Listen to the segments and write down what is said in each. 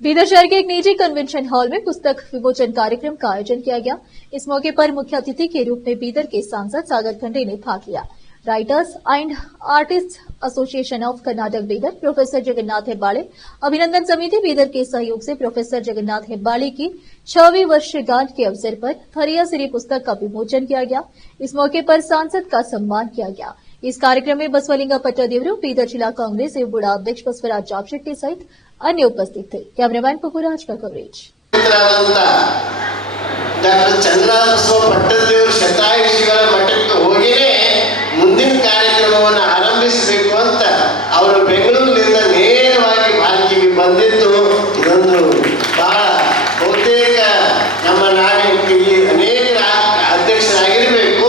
बीदर शहर के एक निजी कन्वेंशन हॉल में पुस्तक विमोचन कार्यक्रम का आयोजन किया गया। इस मौके पर मुख्य अतिथि के रूप में बीदर के सांसद सागर खंडे ने भाग लिया। Writers and artist association of Karnataka Bidar, professor Jagannath Hebbade अभिनंदन समिति बीदर के सहयोग से प्रोफेसर जगन्नाथ हेब्बाड़े की 6वीं वर्षगांठ के अवसर पर थरिया सिरी पुस्तक का विमोचन किया गया। इस मौके पर सांसद का सम्मान किया गया। इस कार्यक्रम में बसवलिंगा पट्टादेवरू, बीदर जिला कांग्रेस एवं बुढ़ा अध्यक्ष बसवराज जापशेट्टी सहित अन्य उपस्थित थे। कैमरामैन पपुराज का कवरेज। ಡಾಕ್ಟರ್ ಚಂದ್ರಬಸವ ಪಟ್ಟದೇವರು ಶತಾಯುಷಿಗಳ ಮಠಕ್ಕೆ ಹೋಗಿಯೇ ಮುಂದಿನ ಕಾರ್ಯಕ್ರಮವನ್ನು ಆರಂಭಿಸಬೇಕು ಅಂತ ಅವರು ಬೆಂಗಳೂರಿನಿಂದ ನೇರವಾಗಿ ಭಾರತಿಗೆ ಬಂದಿದ್ದು ಇದೊಂದು ಬಹಳ ಬಹುತೇಕ ನಮ್ಮ ನಾಡಿನಲ್ಲಿ ಅನೇಕ ಅಧ್ಯಕ್ಷರಾಗಿರಬೇಕು.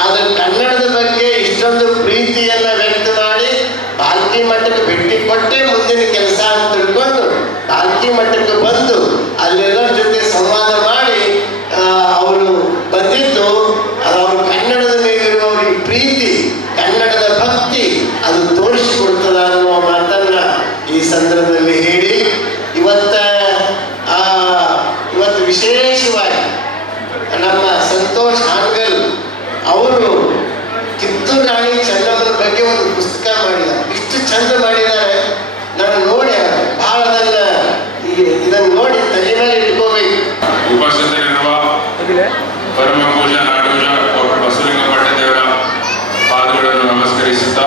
ಆದರೆ ಕನ್ನಡದ ಬಗ್ಗೆ ಇಷ್ಟೊಂದು ಪ್ರೀತಿಯನ್ನು ವ್ಯಕ್ತ ಮಾಡಿ ಭಾರತಿ ಮಠಕ್ಕೆ ಭೇಟಿ ಕೊಟ್ಟೆ ಮುಂದಿನ ಕೆಲಸ ಅಂತ ತಿಳ್ಕೊಂಡು ಭಾರತಿ ಮಠಕ್ಕೆ ಬಂದು ಅಲ್ಲೆಲ್ಲರ ಜೊತೆ ಸಂವಾದ ಮಾಡಿ ಅವರು ಬಂದಿದ್ದು ಅವರು ಕನ್ನಡದ ಮೇಲಿರುವ ಪ್ರೀತಿ, ಕನ್ನಡದ ಭಕ್ತಿ ಅದು ತೋರಿಸಿಕೊಡ್ತದ ಅನ್ನುವ ಮಾತನ್ನ ಈ ಸಂದರ್ಭದಲ್ಲಿ ಹೇಳಿ ಇವತ್ತು ವಿಶೇಷವಾಗಿ ನಮ್ಮ ಸಂತೋಷ್ ಹಾನ್ಗಲ್ ಅವರು ಕಿತ್ತೂರು ರಾಣಿ ಚೆನ್ನಮ್ಮನ ಬಗ್ಗೆ ಒಂದು ಪುಸ್ತಕ ಮಾಡಿದ್ದಾರೆ. ಇಷ್ಟು ಚಂದ ಮಾಡಿದ್ದಾರೆ, ನಾನು ನೋಡಿ ಬಹಳದನ್ನ ಇದನ್ನು ನೋಡಿ ತಲೆ ಮೇಲೆ ಇಟ್ಕೋಬೇಕು. ಉಪಸ್ಥಿತರಿರುವ ಪರಮ ಪೂಜಾ ನಾಡೋಜ ಡಾಕ್ಟರ್ ಬಸವಲಿಂಗ ಪಟ್ಟದೇವರ ಪಾದಗಳನ್ನು ನಮಸ್ಕರಿಸುತ್ತಾ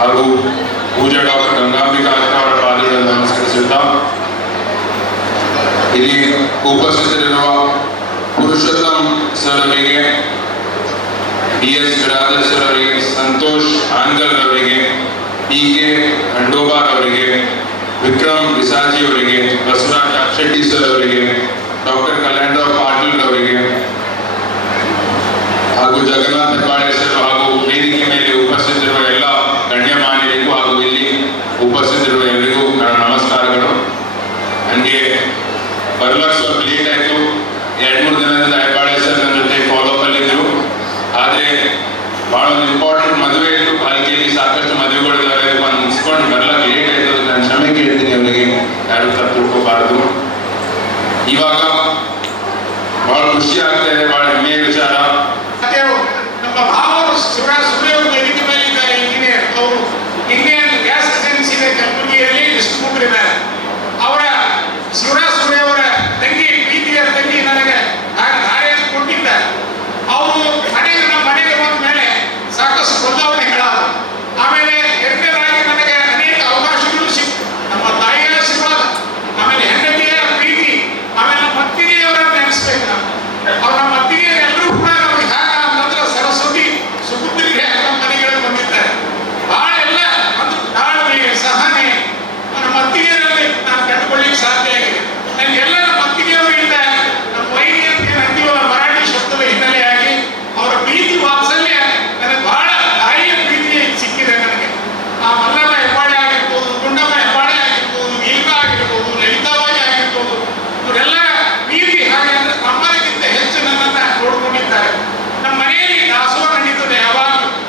ಹಾಗೂ ಪೂಜಾ ಡಾಕ್ಟರ್ ಗಂಗಾಂಬಿಕಾ ಅವರ ಪಾದಗಳನ್ನು ನಮಸ್ಕರಿಸುತ್ತಾ ಇಲ್ಲಿ ಉಪಸ್ಥಿತರಿರುವ ಪುರುಷೋತ್ತಮ್ ಸರ್ ಅವರಿಗೆ, DS ಬಿರಾದರ್ ಸರ್ ಅವರಿಗೆ, ಸಂತೋಷ್ ಹಾನ್ಗಲ್ ಅವರಿಗೆ, PK ಖಂಡೋಬಾರ್ ಅವರಿಗೆ, ವಿಕ್ರಮ್ ವಿಸಾಜಿ ಅವರಿಗೆ, ಬಸವರಾಜ್ ಜಾಪಶೆಟ್ಟಿ ಸರ್ ಅವರಿಗೆ, ಡಾಕ್ಟರ್ ಕಲ್ಯಾಣರಾವ್ ಪಾಟೀಲ್ ಅವರಿಗೆ ಹಾಗೂ ಜಗನ್ನಾಥ್ ಹೆಬ್ಬಾಳೆ ಸರ್ ಹಾಗೂ ವೇದಿಕೆ ಮೇಲೆ ಉಪಸ್ಥಿತರಿರುವ ಎಲ್ಲ ಗಣ್ಯಮಾನ್ಯರಿಗೂ ಹಾಗೂ ಇಲ್ಲಿ ಉಪಸ್ಥಿತರಿರುವ ಎಲ್ಲರಿಗೂ ನನ್ನ ನಮಸ್ಕಾರಗಳು. ನನಗೆ ಬರ್ಲಕ್ಕೆ ಸ್ವಲ್ಪ ಲೇಟ್ ಆಯಿತು. 2-3 ದಿನದಿಂದ ಹೆಬ್ಬಾಳೆ ಸರ್ ನನ್ನ ಜೊತೆ ಫಾಲೋಅಪ್ ಅಲ್ಲಿದ್ದರು. ಆದರೆ ಭಾಳ ಒಂದು ಇಂಪಾರ್ಟೆಂಟ್ ಮದುವೆ ಇತ್ತು, ಪಾಲಿಕೆಯಲ್ಲಿ ಸಾಕಷ್ಟು ಮದುವೆಗಳಿದ್ದಾವೆ, ಒಂದು ಮುಗಿಸ್ಕೊಂಡು ಬರ್ಲಕ್ಕೆ ಲೇಟ್ ಆಯಿತು. ನಾನು ಕ್ಷಮೆ ಕೇಳ್ತೀನಿ, ಅವರಿಗೆ ಯಾರು ತಪ್ಪು ತಿಳ್ಕೋಬಾರ್ದು. ಇವಾಗ ಬಹಳ ಖುಷಿ ಆಗ್ತಾ ಇದೆ, ಬಹಳ ಹೆಮ್ಮೆಯ ವಿಚಾರ. ನಮ್ಮ ಭಾವ